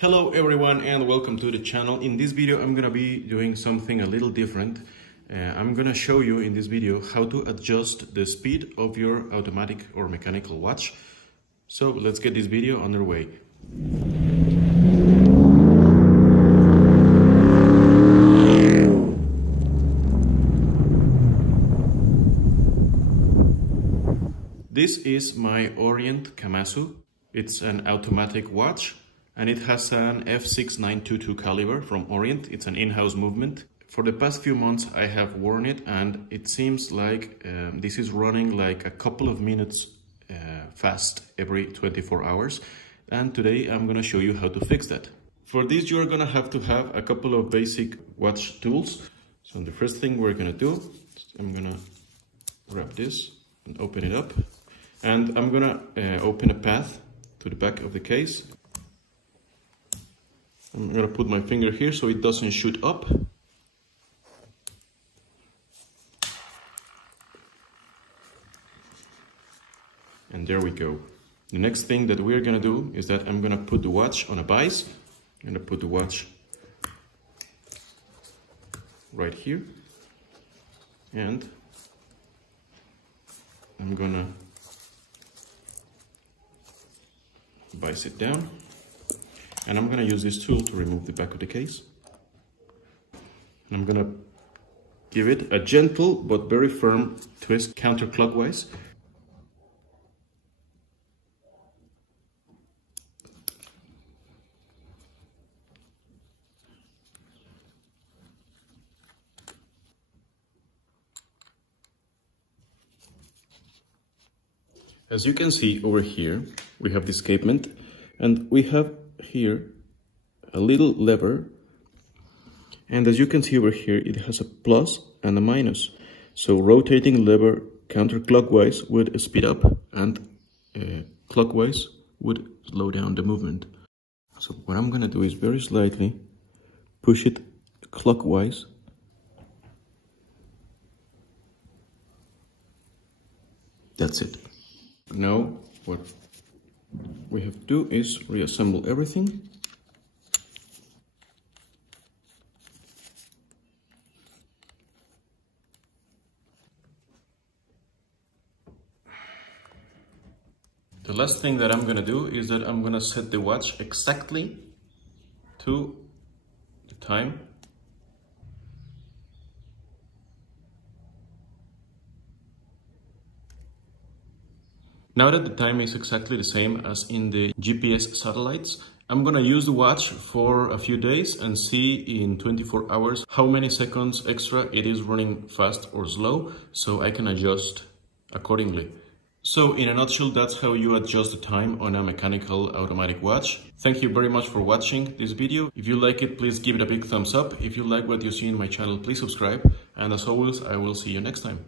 Hello everyone and welcome to the channel. In this video I'm gonna be doing something a little different. I'm gonna show you in this video how to adjust the speed of your automatic or mechanical watch. So let's get this video underway. This is my Orient Kamasu. It's an automatic watch. And it has an F6922 Caliber from Orient. It's an in-house movement. For the past few months I have worn it and it seems like this is running like a couple of minutes fast every 24 hours. And today I'm gonna show you how to fix that. For this you're gonna have to have a couple of basic watch tools. So the first thing we're gonna do, I'm gonna grab this and open it up. And I'm gonna open a path to the back of the case. I'm gonna put my finger here so it doesn't shoot up. And there we go. The next thing that we're gonna do is that I'm gonna put the watch on a vise. I'm gonna put the watch right here. And I'm gonna vise it down. And I'm gonna use this tool to remove the back of the case. And I'm gonna give it a gentle but very firm twist counterclockwise. As you can see over here, we have the escapement, and we have here a little lever, and as you can see over here it has a plus and a minus, so rotating lever counterclockwise would speed up and clockwise would slow down the movement. So what I'm gonna do is very slightly push it clockwise. That's it. Now what we have to do is reassemble everything. The last thing that I'm gonna do is that I'm gonna set the watch exactly to the time. Now that the time is exactly the same as in the GPS satellites, I'm gonna use the watch for a few days and see in 24 hours how many seconds extra it is running fast or slow, so I can adjust accordingly. So in a nutshell, that's how you adjust the time on a mechanical automatic watch. Thank you very much for watching this video. If you like it, please give it a big thumbs up. If you like what you see in my channel, please subscribe. And as always, I will see you next time.